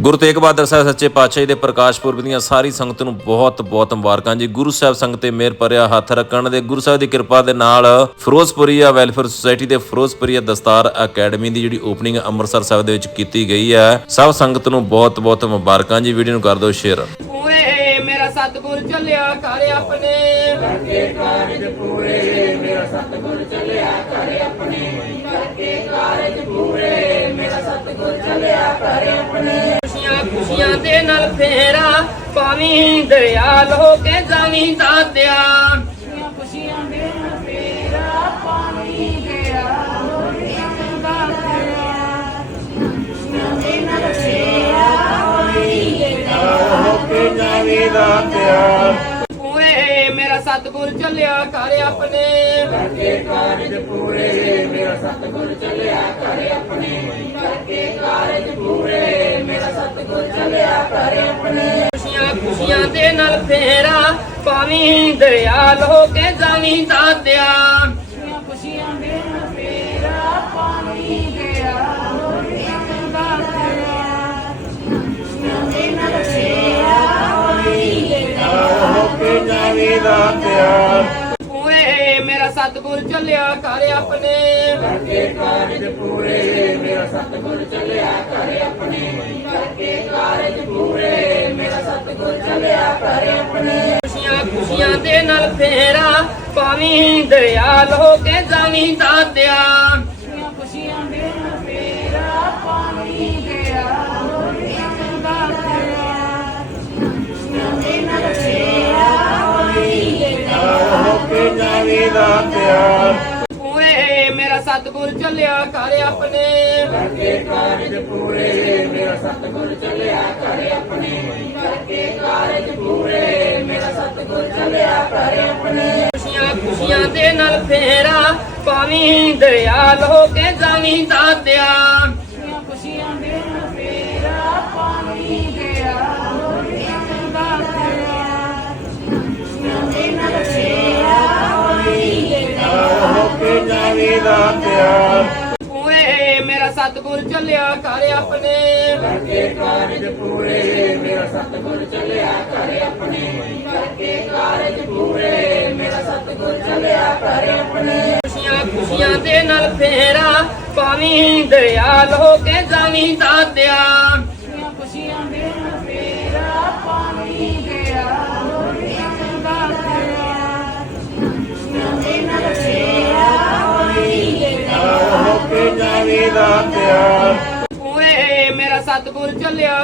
ਗੁਰੂ ਤੇਗ ਬਹਾਦਰ ਸਾਹਿਬ ਸੱਚੇ ਪਾਤਸ਼ਾਹ ਜੀ ਦੇ ਪ੍ਰਕਾਸ਼ ਪੁਰਬ ਦੀਆਂ ਸਾਰੀ ਸੰਗਤ ਨੂੰ ਬਹੁਤ ਬਹੁਤ ਮੁਬਾਰਕਾਂ ਜੀ। ਗੁਰੂ ਸਾਹਿਬ ਸੰਗਤ ਤੇ ਮਿਹਰ ਭਰਿਆ ਹੱਥ ਰੱਖਣ ਦੇ, ਗੁਰੂ ਸਾਹਿਬ ਦੀ ਕਿਰਪਾ ਦੇ ਨਾਲ ਫਿਰੋਜ਼ਪੁਰੀਆ ਵੈਲਫੇਅਰ ਸੁਸਾਇਟੀ ਦੇ ਫਿਰੋਜ਼ਪੁਰੀਆ ਦਸਤਾਰ ਅਕੈਡਮੀ ਦੀ ਜਿਹੜੀ ਓਪਨਿੰਗ ਅੰਮ੍ਰਿਤਸਰ ਸਾਹਿਬ ਦੇ ਵਿੱਚ ਕੀਤੀ ਗਈ ਹੈ। ਸਭ ਸੰਗਤ ਨੂੰ ਬਹੁਤ ਬਹੁਤ ਮੁਬਾਰਕਾਂ ਜੀ। ਵੀਡੀਓ ਨੂੰ ਕਰ ਦਿਓ ਸ਼ੇਅਰ। ਪੂਰੇ ਮੇਰਾ ਸਤਿਗੁਰ ਚੱਲਿਆ ਘਰ ਆਪਣੇ। ਕਰਕੇ ਕਾਰਜ ਪੂਰੇ, ਮੇਰਾ ਸਤਿਗੁਰ ਚੱਲਿਆ ਘਰ ਆਪਣੇ। ਕਰਕੇ ਕਾਰਜ ਪੂਰੇ, ਮੇਰਾ ਸਤਿਗੁਰ ਚੱਲਿਆ ਘਰ ਆਪਣੇ। ਖੁਸ਼ੀਆਂ ਦੇ ਨਾਲ ਫੇਰਾ ਪਾਵੀਂ ਦਇਆਲ ਹੋ ਕੇ ਜਾਵੀਂ ਦਾਤਿਆ ਖੁਸ਼ੀਆਂ ਦੇ ਨਾਲ ਫੇਰਾ ਪਾਵੀਂ ਦਇਆਲ ਹੋ ਕੇ ਪੂਰੇ ਮੇਰਾ ਸਤਿਗੁਰ ਚੱਲਿਆ ਘਰ ਆਪਣੇ। ਕਰਕੇ ਕਾਰਜ ਪੂਰੇ ਮੇਰਾ ਸਤਿਗੁਰ ਚੱਲਿਆ ਖੁਸ਼ੀਆਂ ਖੁਸ਼ੀਆਂ ਦੇ ਨਾਲ ਫੇਰਾ ਪਾਵੀਂ ਦਇਆਲ ਹੋ ਕੇ ਜਾਵੀਂ ਦਾਤਿਆ ਖੁਸ਼ੀਆਂ ਦੇ ਨਾਲ ਫੇਰਾ ਪਾਵੀਂ ਦਇਆਲ ਹੋ ਕੇ ਦਾਤਿਆ ਪੂਰੇ ਮੇਰਾ ਸਤਿਗੁਰ ਚੱਲਿਆ ਘਰ ਆਪਣੇ। ਕਰਕੇ ਕਾਰਜ ਪੂਰੇ ਮੇਰਾ ਸਤਿਗੁਰ ਚੱਲਿਆ ਘਰ ਆਪਣੇ। ਕਰਕੇ ਕਾਰਜ ਪੂਰੇ ਮੇਰਾ ਸਤਿਗੁਰ ਚੱਲਿਆ ਘਰ ਆਪਣੇ। ਖੁਸ਼ੀਆਂ ਖੁਸ਼ੀਆਂ ਦੇ ਨਾਲ ਫੇਰਾ ਪਾਵੀਂ ਦਇਆਲ ਹੋ ਕੇ ਜਾਵੀਂ ਦਾਤਿਆ ਖੁਸ਼ੀਆਂ ਦੇ ਨਾਲ ਫੇਰਾ ਪਾਵੀਂ ਦਇਆਲ ਹੋ ਕੇ ਦਾਤਿਆ ਪੂਰੇ ਮੇਰਾ ਸਤਿਗੁਰ ਚੱਲਿਆ ਘਰ ਆਪਣੇ। ਕਾਰਜ ਪੂਰੇ, ਮੇਰਾ ਸਤਿਗੁਰ ਚੱਲਿਆ ਪਾਵੀਂ ਦਇਆਲ ਹੋ ਕੇ ਜਾਵੀਂ ਦਾਤਿਆ। ਖੁਸ਼ੀਆਂ ਦੇ ਪਾਵੀਂ ਕੇ ਦਾਤਿਆ। ਪੂਰੇ ਮੇਰਾ ਸਤਿਗੁਰ ਚੱਲਿਆ ਘਰ ਆਪਣੇ। ਕਰਕੇ ਕਾਰਜ ਪੂਰੇ ਮੇਰਾ ਸਤਿਗੁਰ ਚੱਲਿਆ ਘਰ ਆਪਣੇ। ਕਰਕੇ ਕਾਰਜ ਪੂਰੇ ਮੇਰਾ ਸਤਿਗੁਰ ਚੱਲਿਆ ਘਰ ਆਪਣੇ। ਖੁਸ਼ੀਆਂ ਖੁਸ਼ੀਆਂ ਦੇ ਨਾਲ ਫੇਰਾ ਪਾਵੀਂ ਦਇਆਲ ਹੋ ਕੇ ਜਾਵੀਂ ਦਾਤਿਆ। ਖੁਸ਼ੀਆਂ ਦੇ ਨਾਲ ਫੇਰਾ ਪਾਵੀਂ ਦਇਆਲ ਹੋ ਕੇ ਦਾਤਿਆ। ਪੂਰੇ ਮੇਰਾ ਸਤਿਗੁਰ ਚੱਲਿਆ